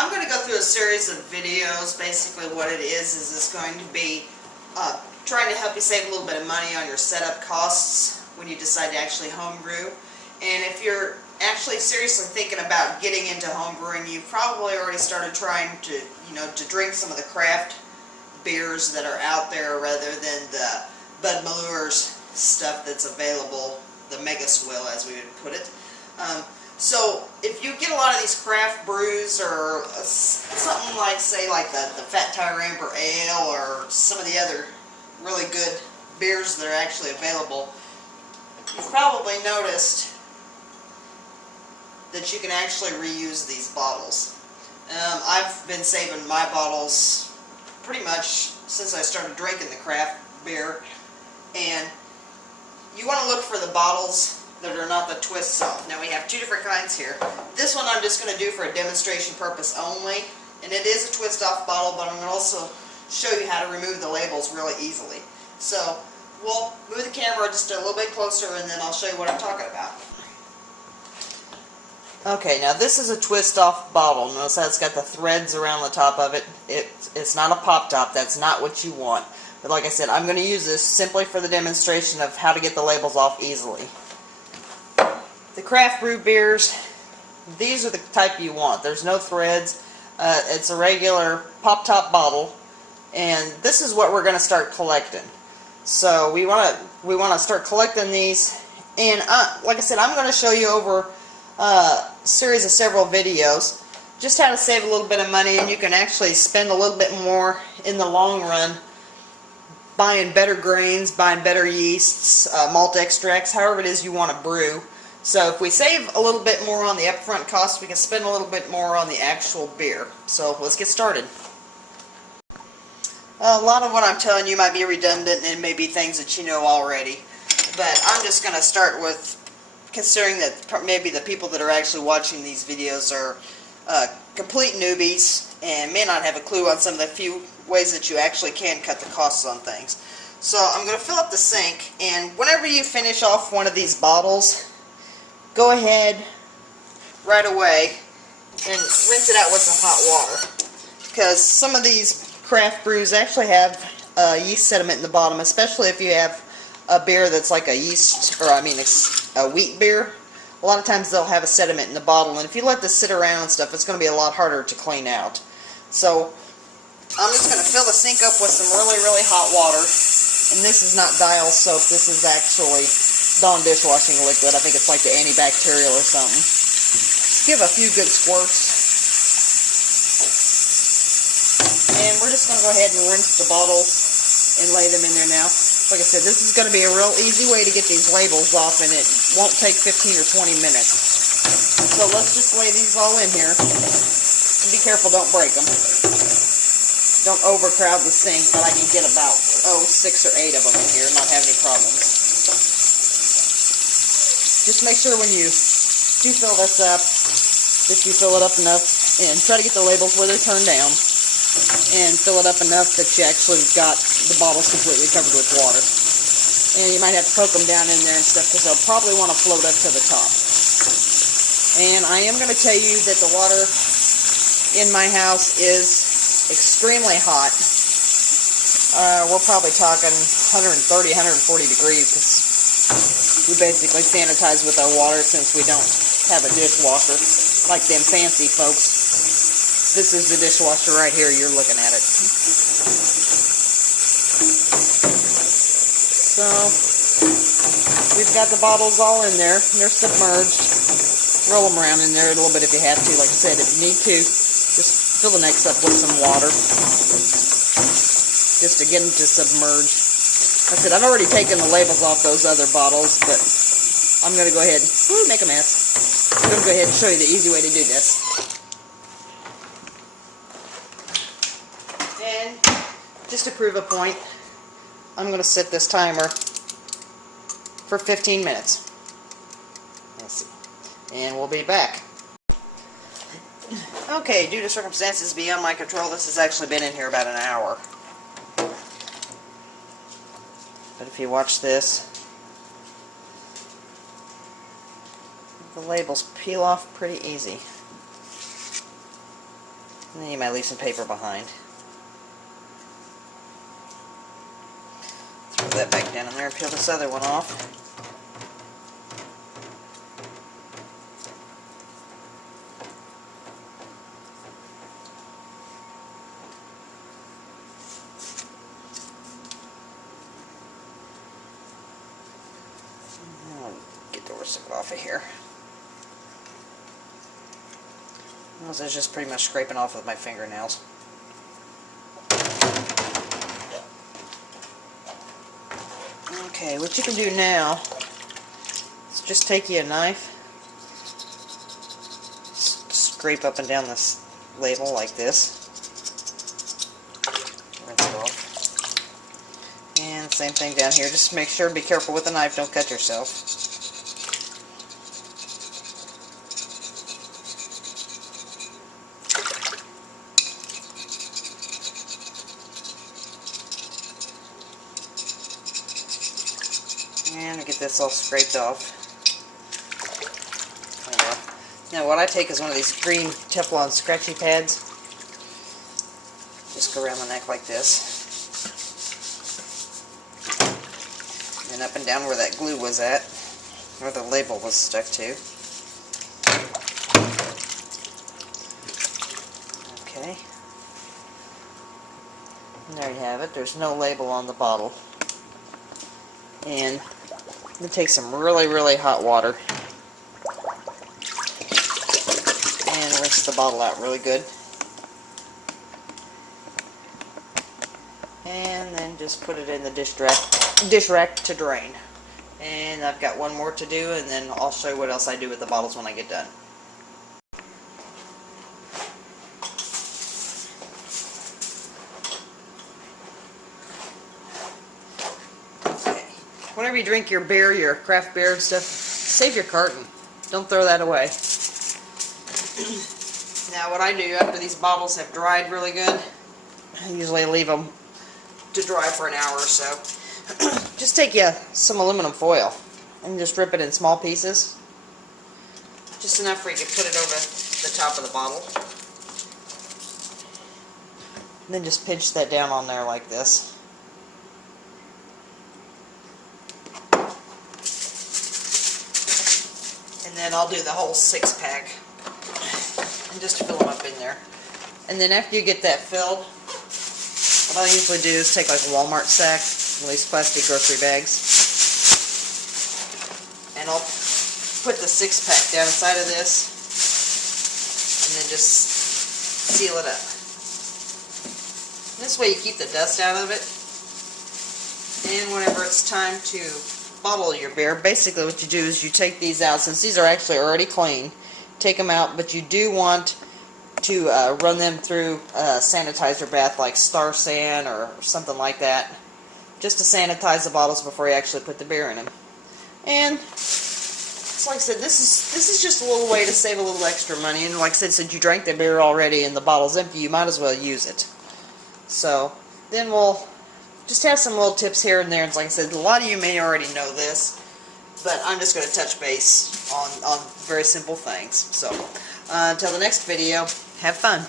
I'm going to go through a series of videos. Basically what it is it's going to be trying to help you save a little bit of money on your setup costs when you decide to actually homebrew. And if you're actually seriously thinking about getting into homebrewing, you've probably already started trying to, to drink some of the craft beers that are out there rather than the Bud Malures stuff that's available, the mega swill as we would put it. So if you get a lot of these craft brews or something like, say, like the Fat Tire Amber Ale or some of the other really good beers that are actually available, you've probably noticed that you can actually reuse these bottles. I've been saving my bottles pretty much since I started drinking the craft beer, and you want to look for the bottles that are not the twist off. Now we have two different kinds here. This one I'm just going to do for a demonstration purpose only, and it is a twist off bottle, but I'm going to also show you how to remove the labels really easily. So we'll move the camera just a little bit closer and then I'll show you what I'm talking about. Okay, now this is a twist off bottle. Notice how it's got the threads around the top of it. It's not a pop top. That's not what you want. But like I said, I'm going to use this simply for the demonstration of how to get the labels off easily. The craft brew beers, these are the type you want. There's no threads. It's a regular pop top bottle, and this is what we're going to start collecting. So we want to start collecting these, and like I said, I'm going to show you over a series of several videos just how to save a little bit of money, and you can actually spend a little bit more in the long run buying better grains, buying better yeasts, malt extracts, however it is you want to brew. So if we save a little bit more on the upfront cost, we can spend a little bit more on the actual beer. So let's get started. A lot of what I'm telling you might be redundant and may be things that you know already, but I'm just going to start with considering that maybe the people that are actually watching these videos are complete newbies and may not have a clue on some of the few ways that you actually can cut the costs on things. So I'm going to fill up the sink, and whenever you finish off one of these bottles, go ahead right away and rinse it out with some hot water, because some of these craft brews actually have yeast sediment in the bottom, especially if you have a beer that's like a wheat beer. A lot of times they'll have a sediment in the bottle, and if you let this sit around and stuff, it's going to be a lot harder to clean out. So I'm just going to fill the sink up with some really, really hot water, and this is not Dial soap, this is actually Dawn dishwashing liquid. I think it's like the antibacterial or something. Just give a few good squirts. And we're just going to go ahead and rinse the bottles and lay them in there now. Like I said, this is going to be a real easy way to get these labels off, and it won't take 15 or 20 minutes. So let's just lay these all in here. And be careful, don't break them. Don't overcrowd the sink, but I can get about 6 or 8 of them in here and not have any problems. Just make sure when you do fill this up, that you fill it up enough, and try to get the labels where they're turned down, and fill it up enough that you actually got the bottles completely covered with water. And you might have to poke them down in there and stuff, because they'll probably want to float up to the top. And I am going to tell you that the water in my house is extremely hot. We're probably talking 130, 140 degrees, because we basically sanitize with our water since we don't have a dishwasher like them fancy folks. This is the dishwasher right here, you're looking at it. So we've got the bottles all in there, and they're submerged. Roll them around in there a little bit if you have to. Like I said, if you need to, just fill the next up with some water just to get them to submerge. Like I said, I've already taken the labels off those other bottles, but I'm going to go ahead and make a mess. I'm going to go ahead and show you the easy way to do this. And just to prove a point, I'm going to set this timer for 15 minutes. Let's see. And we'll be back. Okay, due to circumstances beyond my control, this has actually been in here about an hour. But if you watch this, the labels peel off pretty easy. And then you might leave some paper behind. Throw that back down in there and peel this other one off. I'll get the worst of it off of here. This is just pretty much scraping off with my fingernails. Okay, what you can do now is just take you a knife, scrape up and down this label like this, rinse it off, and same thing down here. Just make sure, be careful with the knife, don't cut yourself. And get this all scraped off. Now what I take is one of these green Teflon scratchy pads. Just go around the neck like this. And up and down where that glue was at, where the label was stuck to. Okay. And there you have it. There's no label on the bottle. And I'm going to take some really, really hot water and rinse the bottle out really good. And then just put it in the dish rack to drain. And I've got one more to do, and then I'll show you what else I do with the bottles when I get done. Whenever you drink your beer, your craft beer and stuff, save your carton. Don't throw that away. Now what I do after these bottles have dried really good, I usually leave them to dry for an hour or so. Just take you some aluminum foil and just rip it in small pieces. Just enough where you can put it over the top of the bottle. And then just pinch that down on there like this. And then I'll do the whole 6-pack and just fill them up in there. And then after you get that filled, what I'll usually do is take like a Walmart sack, one of these plastic grocery bags, and I'll put the 6-pack down inside of this and then just seal it up. And this way you keep the dust out of it, and whenever it's time to bottle your beer, basically what you do is you take these out. Since these are actually already clean, take them out, but you do want to run them through a sanitizer bath like Star San or something like that, just to sanitize the bottles before you actually put the beer in them. And so like I said, this is just a little way to save a little extra money. And like I said, since you drank the beer already and the bottle's empty, you might as well use it. So then we'll just have some little tips here and there. And like I said, a lot of you may already know this, but I'm just going to touch base on very simple things. So until the next video, have fun.